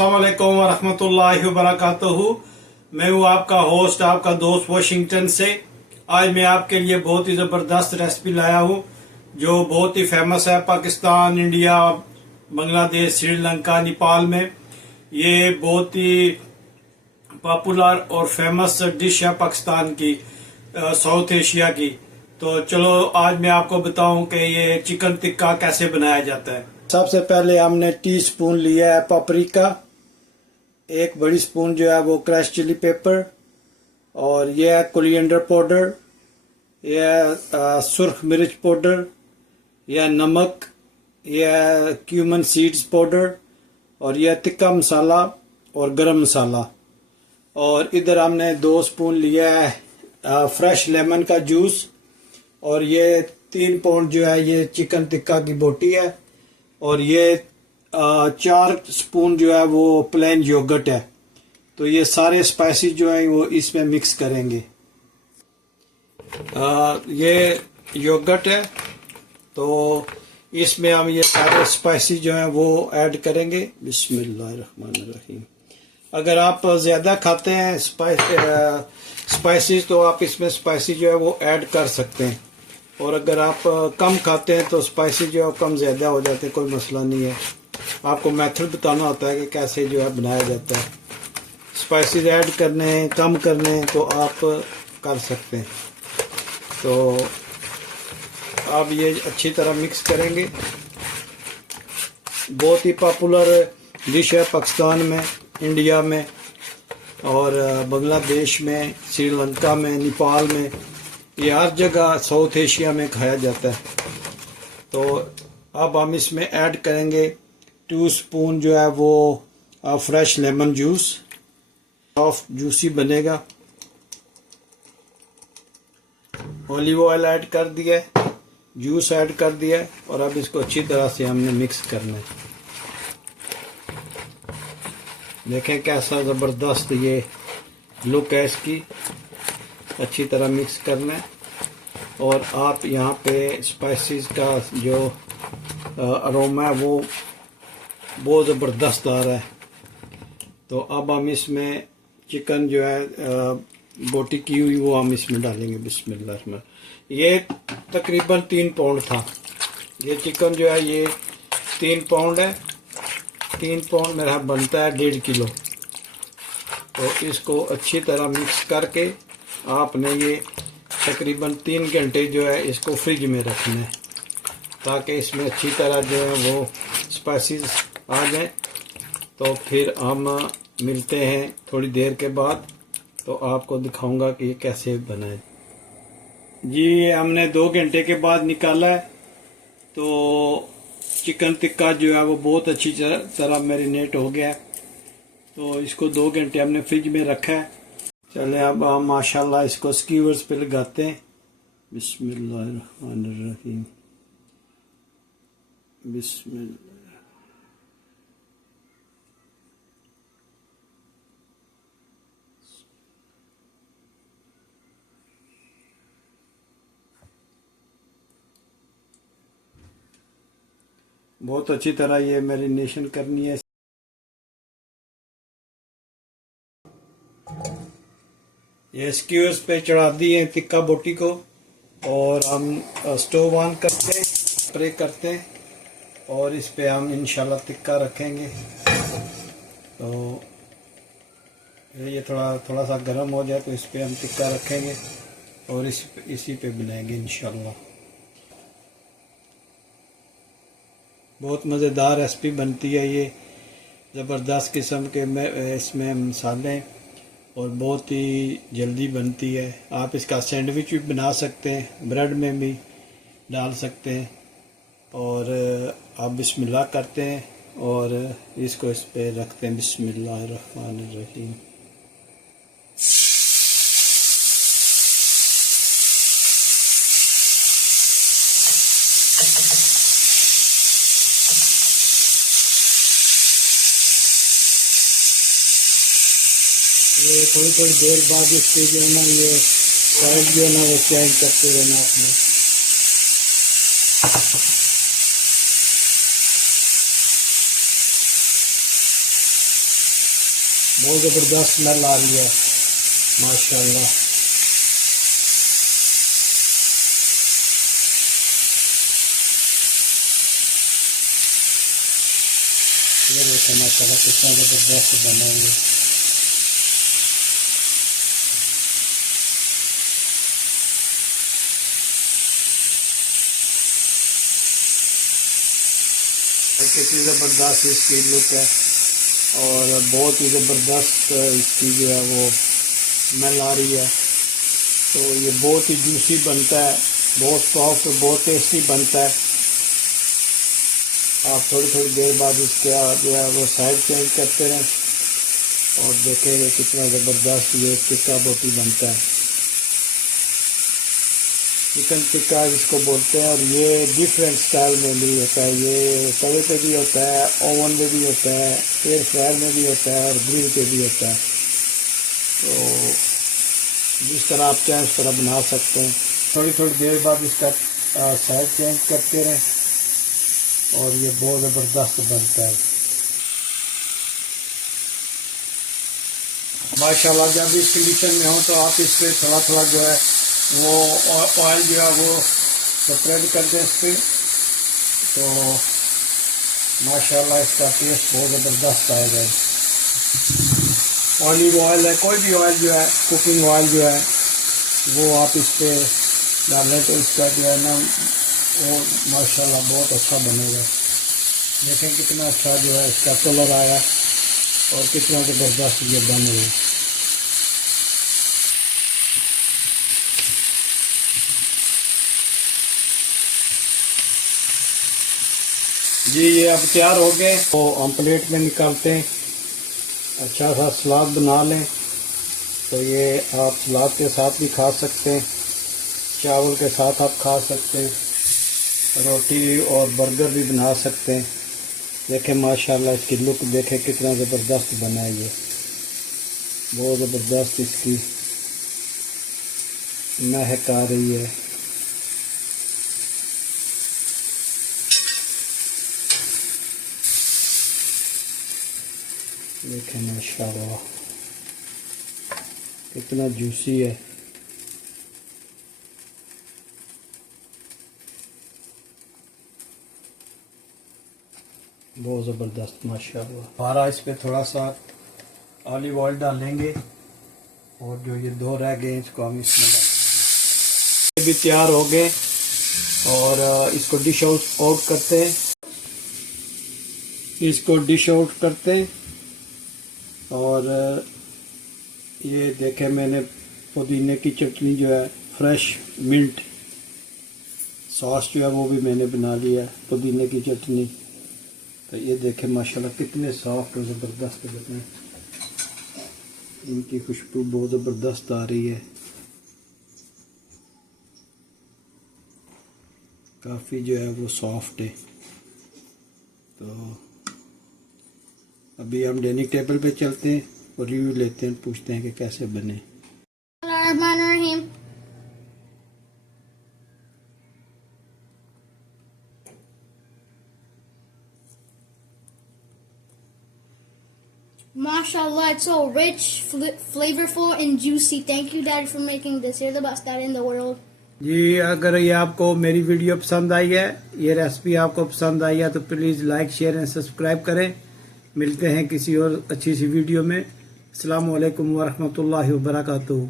अस्सलाम वालेकुम वरहमतुल्लाहि वबरकातुहू। मैं हूँ आपका होस्ट, आपका दोस्त वाशिंगटन से। आज मैं आपके लिए बहुत ही ज़बरदस्त रेसिपी लाया हूँ जो बहुत ही फेमस है पाकिस्तान, इंडिया, बांग्लादेश, श्रीलंका, नेपाल में। ये बहुत ही पॉपुलर और फेमस डिश है पाकिस्तान की, साउथ एशिया की। तो चलो आज मैं आपको बताऊं कि ये चिकन टिक्का कैसे बनाया जाता है। सबसे पहले हमने टीस्पून लिया है पापरिका, एक बड़ी स्पून जो है वो क्रश चिली पेपर, और यह है कोरिएंडर पाउडर, यह है सुर्ख मिर्च पाउडर, यह नमक, यह है क्यूमन सीड्स पाउडर, और यह टिक्का मसाला और गरम मसाला। और इधर हमने 2 स्पून लिया है फ्रेश लेमन का जूस, और ये 3 पाउंड जो है ये चिकन टिक्का की बोटी है, और ये 4 स्पून जो है वो प्लेन योगर्ट है। तो ये सारे स्पाइसेस जो है वो इसमें मिक्स करेंगे। ये योगर्ट है, तो इसमें हम ये सारे स्पाइसेस जो है वो ऐड करेंगे। बिस्मिल्लाहिर्रहमानिर्रहीम। अगर आप ज़्यादा खाते हैं स्पाइसेस तो आप इसमें स्पाइसी जो है वो ऐड कर सकते हैं, और अगर आप कम खाते हैं तो स्पाइसी जो है कम ज़्यादा हो जाते हैं, कोई मसला नहीं है। आपको मेथड बताना होता है कि कैसे जो है बनाया जाता है। स्पाइसेस ऐड करने हैं, कम करने हैं तो आप कर सकते हैं। तो अब ये अच्छी तरह मिक्स करेंगे। बहुत ही पॉपुलर डिश है पाकिस्तान में, इंडिया में, और बांग्लादेश में, श्रीलंका में, नेपाल में, ये हर जगह साउथ एशिया में खाया जाता है। तो अब हम इसमें ऐड करेंगे 2 स्पून जो है वो fresh lemon juice, soft juicy बनेगा। ऑलिव ऑयल ऐड कर दिया, जूस ऐड कर दिया, और अब इसको अच्छी तरह से हमने मिक्स करना है। देखें कैसा ज़बरदस्त ये लुक है इसकी। अच्छी तरह मिक्स करना है, और आप यहाँ पे स्पाइसेस का जो अरोमा है वो बहुत ज़बरदस्त आ रहा है। तो अब हम इसमें चिकन जो है बोटी की हुई वो हम इसमें डालेंगे। बिस्मिल्लाह। ये तकरीबन 3 पाउंड था। ये चिकन जो है ये 3 पाउंड है। 3 पाउंड मेरा बनता है 1.5 किलो। तो इसको अच्छी तरह मिक्स करके आपने ये तकरीबन 3 घंटे जो है इसको फ्रिज में रखना है, ताकि इसमें अच्छी तरह जो है वो स्पाइसेस आ जाएं। तो फिर हम मिलते हैं थोड़ी देर के बाद, तो आपको दिखाऊंगा कि ये कैसे बनाए। जी, हमने 2 घंटे के बाद निकाला है। तो चिकन टिक्का जो है वो बहुत अच्छी तरह मैरिनेट हो गया है। तो इसको 2 घंटे हमने फ्रिज में रखा है। चले अब हम माशाल्लाह इसको स्कीवर्स पे लगाते हैं। बिस्मिल्लाहिर्रहमानिर्रहीम। बिस्मिल्लाह। बहुत अच्छी तरह ये मैरिनेशन करनी है। ये स्क्यूर्स पे चढ़ा दी है टिक्का बोटी को, और हम स्टोव ऑन करके स्प्रे करते हैं, और इस पे हम इंशाल्लाह टिक्का रखेंगे। तो ये थोड़ा सा गर्म हो जाए तो इस पे हम टिक्का रखेंगे, और इसी पे बनाएंगे इंशाल्लाह। बहुत मज़ेदार रेसिपी बनती है ये, ज़बरदस्त किस्म के इसमें मसाले, और बहुत ही जल्दी बनती है। आप इसका सैंडविच भी बना सकते हैं, ब्रेड में भी डाल सकते हैं। और आप बिस्मिल्लाह करते हैं और इसको इस पे रखते हैं। बिस्मिल्लाहिर्रहमानिर्रहीम। ये थोड़ी देर बाद इसके जो है ना ये साइड जो है ना वो चेंज करते रहना आपने। बहुत ज़बरदस्त स्मेल आ रही है माशाल्लाह। ये देखो माशाल्लाह कितना ज़बरदस्त बनेंगे। कितनी ज़बरदस्त इसकी लुक है और बहुत ही ज़बरदस्त इसकी जो है वो स्मेल आ रही है। तो ये बहुत ही जूसी बनता है, बहुत सॉफ्ट, बहुत टेस्टी बनता है। आप थोड़ी थोड़ी देर बाद इसके जो है वो साइड चेंज करते रहें और देखेंगे कितना ज़बरदस्त ये टिक्का बोटी बनता है। चिकन टिक्का इसको बोलते हैं और ये डिफरेंट स्टाइल में भी होता है। ये तवे पे भी होता है, ओवन में भी होता है, एयर फ्रायर में भी होता है और ग्रिल पे भी होता है। तो जिस तरह आप चाहें उस तरह बना सकते हैं। थोड़ी थोड़ी देर बाद इसका साइड चेंज करते रहें और ये बहुत ज़बरदस्त बनता है माशाल्लाह। जब इस कंडीशन में हो तो आप इस पर थोड़ा थोड़ा जो है वो ऑयल जो है वो स्प्रेड कर दें इस पर, तो माशाल्लाह इसका टेस्ट बहुत ज़बरदस्त आएगा। ऑलिव ऑयल है, कोई भी ऑयल जो है, कुकिंग ऑयल जो है वो आप इस पर डालें तो इसका जो है ना वो माशाल्लाह बहुत अच्छा बनेगा। देखें कितना अच्छा जो है इसका कलर आया और कितना ज़बरदस्त ये बन रही है। जी ये अब तैयार हो गए तो हम प्लेट में निकालते हैं। अच्छा सा सलाद बना लें तो ये आप सलाद के साथ भी खा सकते हैं, चावल के साथ आप खा सकते हैं, रोटी और बर्गर भी बना सकते हैं। देखें माशाल्लाह इसकी लुक देखें कितना ज़बरदस्त बना है। ये बहुत ज़बरदस्त इसकी महक आ रही है। देखें माशाल्लाह कितना जूसी है। बहुत ज़बरदस्त माशाल्लाह। हमारा इस पे थोड़ा सा ऑलिव ऑयल डालेंगे और जो ये दो रह गए इसको हम इसमें डालेंगे। ये भी तैयार हो गए और इसको डिश आउट करते हैं। इसको डिश आउट करते हैं और ये देखें मैंने पुदीने की चटनी जो है फ्रेश मिंट सॉस जो है वो भी मैंने बना लिया है, पुदीने की चटनी। तो ये देखें माशाल्लाह कितने सॉफ्ट और ज़बरदस्त बने। इनकी खुशबू बहुत ज़बरदस्त आ रही है, काफ़ी जो है वो सॉफ्ट है। तो अभी हम डाइनिंग टेबल पे चलते हैं और रिव्यू लेते हैं, पूछते हैं कि कैसे बने। Mashallah, it's so rich, flavorful and juicy. Thank you, Daddy, for making this. You're the best dad in the world. जी अगर ये आपको मेरी वीडियो पसंद आई है, ये रेसिपी आपको पसंद आई है तो please like share and subscribe करें। मिलते हैं किसी और अच्छी सी वीडियो में। अस्सलामु अलैकुम वरहमतुल्लाहि वबरकातुहू।